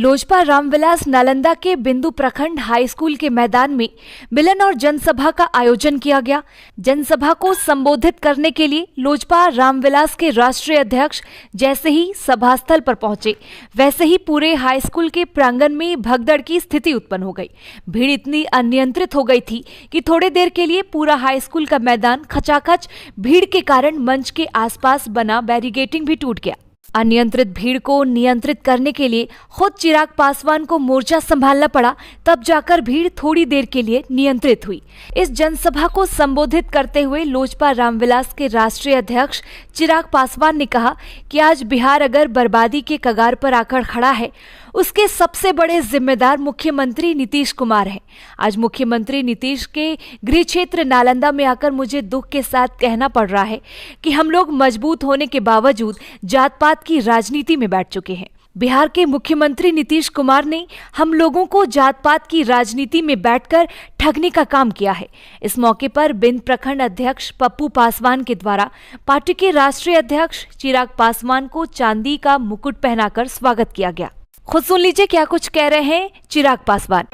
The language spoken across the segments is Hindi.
लोजपा रामविलास नालंदा के बिंदु प्रखंड हाई स्कूल के मैदान में मिलन और जनसभा का आयोजन किया गया। जनसभा को संबोधित करने के लिए लोजपा रामविलास के राष्ट्रीय अध्यक्ष जैसे ही सभास्थल पर पहुंचे, वैसे ही पूरे हाई स्कूल के प्रांगण में भगदड़ की स्थिति उत्पन्न हो गई। भीड़ इतनी अनियंत्रित हो गई थी कि थोड़ी देर के लिए पूरा हाई स्कूल का मैदान खचाखच भीड़ के कारण मंच के आसपास बना बैरिकेडिंग भी टूट गया। अनियंत्रित भीड़ को नियंत्रित करने के लिए खुद चिराग पासवान को मोर्चा संभालना पड़ा, तब जाकर भीड़ थोड़ी देर के लिए नियंत्रित हुई। इस जनसभा को संबोधित करते हुए लोजपा रामविलास के राष्ट्रीय अध्यक्ष चिराग पासवान ने कहा कि आज बिहार अगर बर्बादी के कगार पर आकर खड़ा है, उसके सबसे बड़े जिम्मेदार मुख्यमंत्री नीतीश कुमार हैं। आज मुख्यमंत्री नीतीश के गृह क्षेत्र नालंदा में आकर मुझे दुख के साथ कहना पड़ रहा है कि हम लोग मजबूत होने के बावजूद जात पात की राजनीति में बैठ चुके हैं। बिहार के मुख्यमंत्री नीतीश कुमार ने हम लोगों को जात पात की राजनीति में बैठकर ठगने का काम किया है। इस मौके पर बिंद प्रखंड अध्यक्ष पप्पू पासवान के द्वारा पार्टी के राष्ट्रीय अध्यक्ष चिराग पासवान को चांदी का मुकुट पहनाकर स्वागत किया गया। खुद सुन लीजिए क्या कुछ कह रहे हैं चिराग पासवान।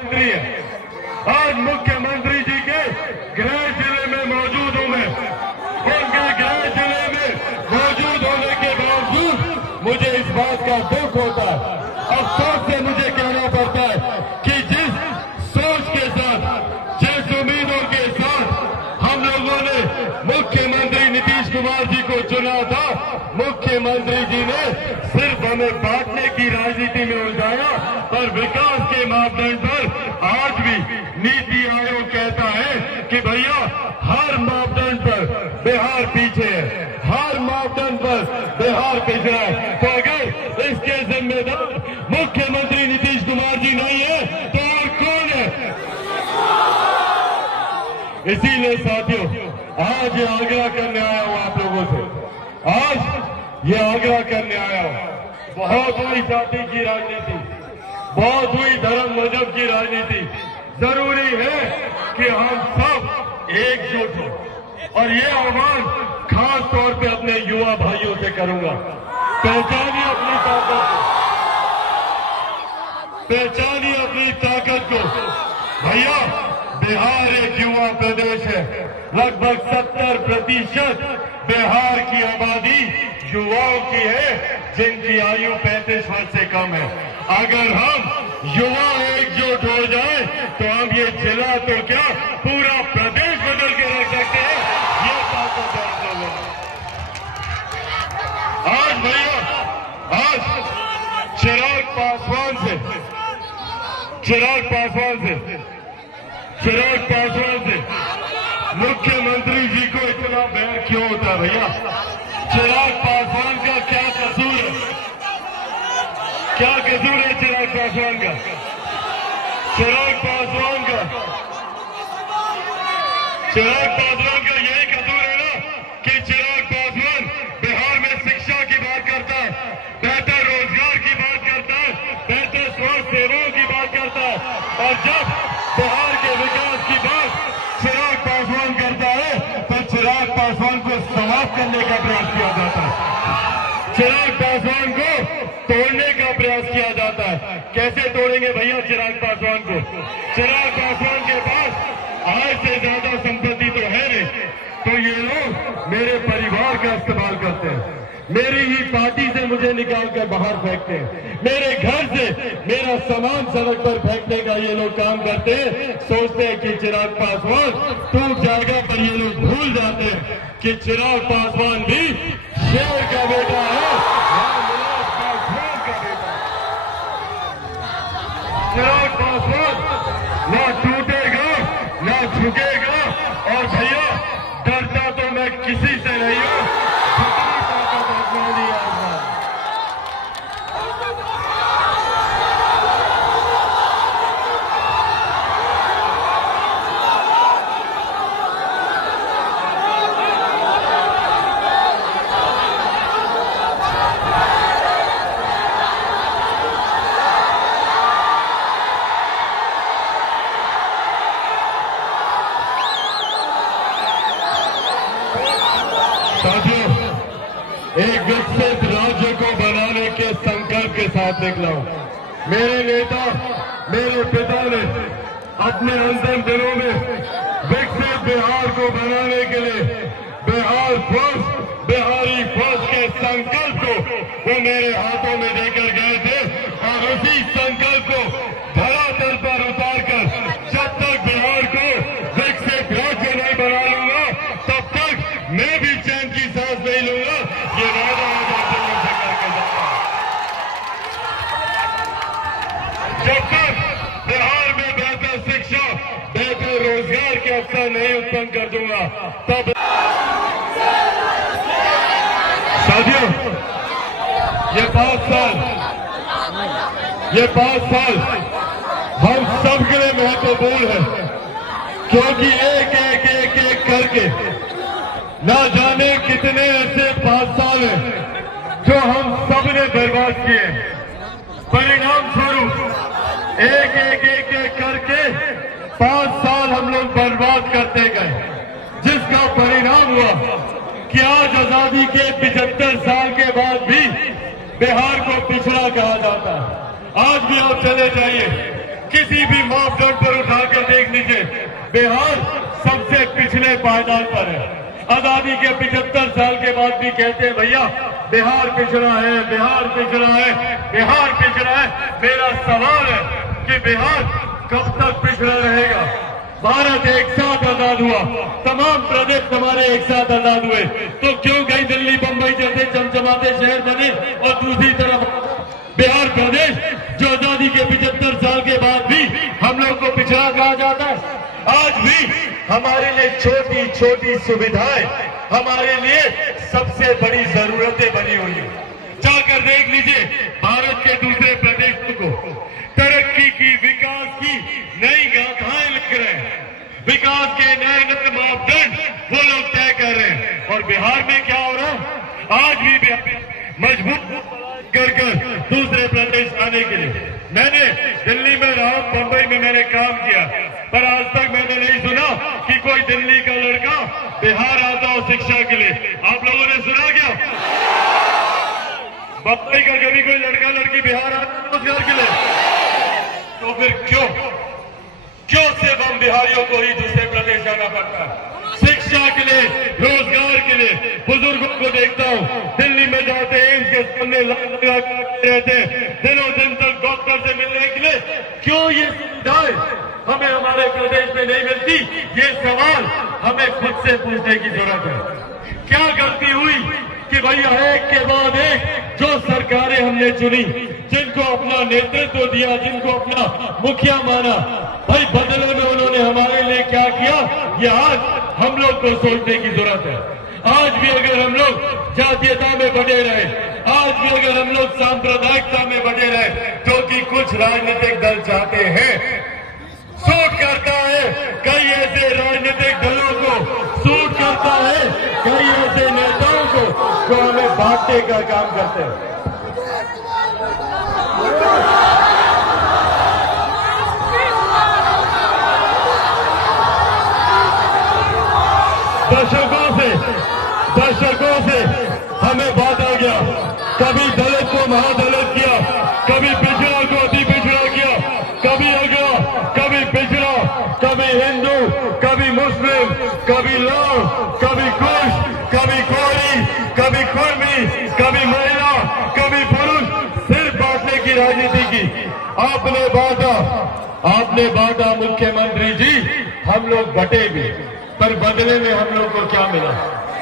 आज मुख्यमंत्री जी के गृह जिले में मौजूद हूँ मैं। उनके गृह जिले में मौजूद होने के बावजूद मुझे इस बात का दुख होता है, अफसोस से मुझे कहना पड़ता है कि जिस सोच के साथ, जिस उम्मीदों के साथ हम लोगों ने मुख्यमंत्री नीतीश कुमार जी को चुना था, मुख्यमंत्री जी ने सिर्फ हमें बांटने की राजनीति में उलझाया, पर विकास के मापदंड पर आज भी नीति आयोग कहता है कि भैया हर मापदंड पर बिहार पीछे है, हर मापदंड पर बिहार पिछड़ा है। तो अगर इसके जिम्मेदार मुख्यमंत्री नीतीश कुमार जी नहीं है तो और कौन है? इसीलिए साथियों, आज ये आग्रह करने आया हूं आप लोगों से, आज ये आग्रह करने आया हूं। बहुत हुई जाति की राजनीति, बहुत हुई धर्म मजहब की राजनीति। जरूरी है कि हम सब एकजुट हों, और ये आह्वान खास तौर पे अपने युवा भाइयों से करूंगा। पहचानिए अपनी ताकत को, पहचानिए अपनी ताकत को। भैया बिहार एक युवा प्रदेश है, लगभग 70% बिहार की आबादी युवाओं की है, जिनकी आयु 35 वर्ष से कम है। अगर हम युवा एकजुट हो जाए तो हम ये जिला तो क्या पूरा प्रदेश बदल के रख सकते हैं। ये ताकत है आप लोगों में। आज भैया, आज चिराग पासवान से मुख्यमंत्री जी को इतना बैर क्यों होता है भैया? चिराग पासवान का क्या कसूर है? क्या कसूर है चिराग पासवान का? चिराग पासवान का यही कसूर है ना कि चिराग पासवान बिहार में शिक्षा की बात करता है, बेहतर रोजगार की बात करता है, बेहतर स्वास्थ्य सेवाओं की बात करता है, और जब बिहार के विकास की बात चिराग पासवान करता है तो चिराग पासवान को समाप्त करने का प्रयास किया जाता है, चिराग पासवान को तोड़ने का प्रयास किया जाता है। कैसे तोड़ेंगे भैया चिराग पासवान को? चिराग पासवान के पास आय से ज्यादा संपत्ति तो है नहीं, तो ये लोग मेरे परिवार का इस्तेमाल करते हैं, मेरी ही पार्टी से मुझे निकाल कर बाहर फेंकते हैं, मेरे घर से मेरा सामान सड़क पर फेंकने का ये लोग काम करते हैं। सोचते हैं कि चिराग पासवान टूट जाएगा, पर ये लोग भूल जाते हैं कि चिराग पासवान भी शेर का बेटा है, रामविलास पासवान का बेटा। चिराग पासवान ना टूटेगा ना झुकेगा, और भैया डरता तो मैं किसी से नहीं हूं, जितनी ताकत आजमानी आजमा। साथियों, एक विकसित राज्य को बनाने के संकल्प के साथ निकला हूं। मेरे नेता, मेरे पिता ने अपने अंतिम दिनों में विकसित बिहार को बनाने के लिए बिहारी फौज के संकल्प को वो मेरे हाथों में देकर गए थे और उसी संकल्प को धरातल पर उतारकर जब तक बिहार को विकसित राज्य नहीं बना लूंगा तब तक मैं भी चैन की सांस नहीं लूंगा। ये वादा मैं आपसे करके जाता हूं। जब तक बिहार में बेहतर शिक्षा, बेहतर रोजगार के अवसर नहीं उत्पन्न कर दूंगा तब साथियों, ये 5 साल हम सब के लिए महत्वपूर्ण है, क्योंकि एक करके ना जाने कितने ऐसे 5 साल हैं जो हम सब ने बर्बाद किए। परिणाम स्वरूप एक करके 5 साल हम लोग बर्बाद करते गए, जिसका परिणाम हुआ कि आज आजादी के 75 साल के बाद भी बिहार को पिछड़ा कहा जाता है। आज भी आप चले जाइए, किसी भी मापदंड पर उठाकर देख लीजिए, बिहार सबसे पिछले पायदान पर है। आजादी के 75 साल के बाद भी कहते हैं भैया बिहार पिछड़ा है, बिहार पिछड़ा है, बिहार पिछड़ा है। मेरा सवाल है कि बिहार कब तक पिछड़ा रहेगा? भारत एक साथ आजाद हुआ, तमाम प्रदेश हमारे एक साथ आजाद हुए, तो क्यों कहीं दिल्ली बंबई जैसे चमचमाते शहर बने और दूसरी तरफ बिहार प्रदेश जो आजादी के 75 साल के बाद भी हम लोग को पिछड़ा कहा जाता है? आज भी हमारे लिए छोटी छोटी सुविधाएं हमारे लिए सबसे बड़ी जरूरतें बनी हुई है। जाकर देख लीजिए भारत के दूसरे प्रदेशों को तरक्की की, विकास की नई गाथाएं लिख रहे हैं, विकास के नए नए मापदंड वो लोग तय कर रहे हैं। और बिहार में क्या हो रहा है? आज भी मजबूत कर दूसरे प्रदेश आने के लिए। मैंने दिल्ली में रहा, बंबई में मैंने काम किया, पर आज तक मैंने नहीं सुना कि कोई दिल्ली का लड़का बिहार आता हो शिक्षा के लिए। आप लोगों ने सुना क्या? बंबई का कभी कोई लड़का लड़की बिहार आता रोजगार के लिए? तो फिर क्यों सिर्फ हम बिहारियों को ही दूसरे प्रदेश जाना पड़ता है? शिक्षा के लिए, रोजगार के लिए। बुजुर्गों को देखता हूँ दिल्ली में जाते हैं, एम्स के सामने लाइन लगा रहते हैं दिनों दिन तक डॉक्टर से मिलने के लिए। क्यों ये सुविधाएं हमें हमारे प्रदेश में नहीं मिलती? ये सवाल हमें खुद से पूछने की जरूरत है। क्या गलती हुई कि भैया एक के बाद एक जो सरकारें हमने चुनी, जिनको अपना नेतृत्व दिया, जिनको अपना मुखिया माना, भाई बदले में उन्होंने हमारे लिए क्या किया, ये आज हम लोग को सोचने की जरूरत है। आज भी अगर हम लोग जातीयता में बटे रहे, आज भी अगर हम लोग सांप्रदायिकता में बटे रहे, जो कि कुछ राजनीतिक दल चाहते हैं, सूट करता है कई ऐसे राजनीतिक दलों को, सूट करता है कई ऐसे नेताओं को जो हमें बांटने का काम करते हैं। दशकों से हमें बांटा गया, कभी दलित को महादलित किया, कभी पिछड़ा को अति पिछड़ा किया, कभी अगड़ा, कभी पिछड़ा, कभी हिंदू, कभी मुस्लिम, कभी लाल, कभी कुश, कभी कोरी, कभी कुर्मी, कभी महिला, कभी पुरुष, सिर्फ बांटने की राजनीति की। आपने बांटा मुख्यमंत्री जी, हम लोग बटे भी, पर बदले में हम लोग को क्या मिला?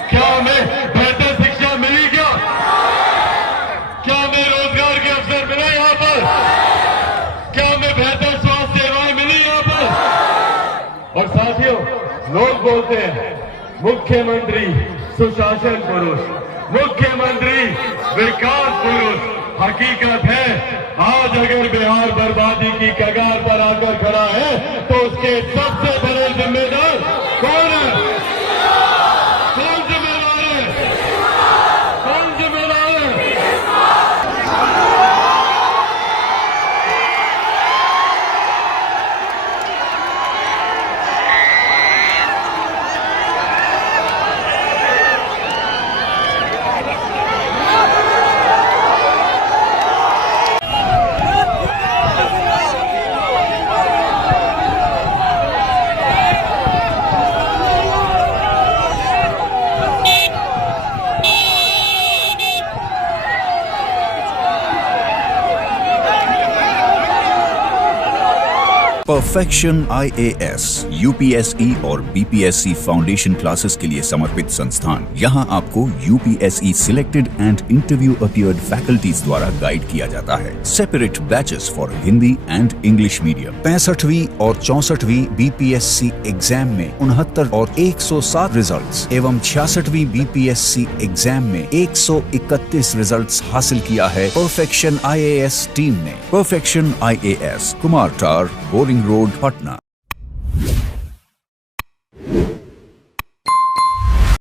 क्या हमें बेहतर शिक्षा मिली? क्या हमें रोजगार के अवसर मिले यहाँ पर? क्या हमें बेहतर स्वास्थ्य सेवाएं मिली यहाँ पर? और साथियों, लोग बोलते हैं मुख्यमंत्री सुशासन पुरुष, मुख्यमंत्री विकास पुरुष। हकीकत है आज अगर बिहार बर्बादी की कगार पर आकर खड़ा है तो उसके सबसे बड़े जिम्मेदार कौन है? परफेक्शन IAS UPSE और BPSC फाउंडेशन क्लासेस के लिए समर्पित संस्थान। यहाँ आपको UPSE selected and interview appeared faculties द्वारा गाइड किया जाता है। Separate batches for Hindi and English medium. 65वीं और 64वीं BPSC एग्जाम में 69 और 107 रिजल्ट्स एवं 66वीं BPSC एग्जाम में 131 रिजल्ट्स हासिल किया है परफेक्शन IAS टीम ने। परफेक्शन IAS, कुमार टार, बोरिंग रोड, पटना।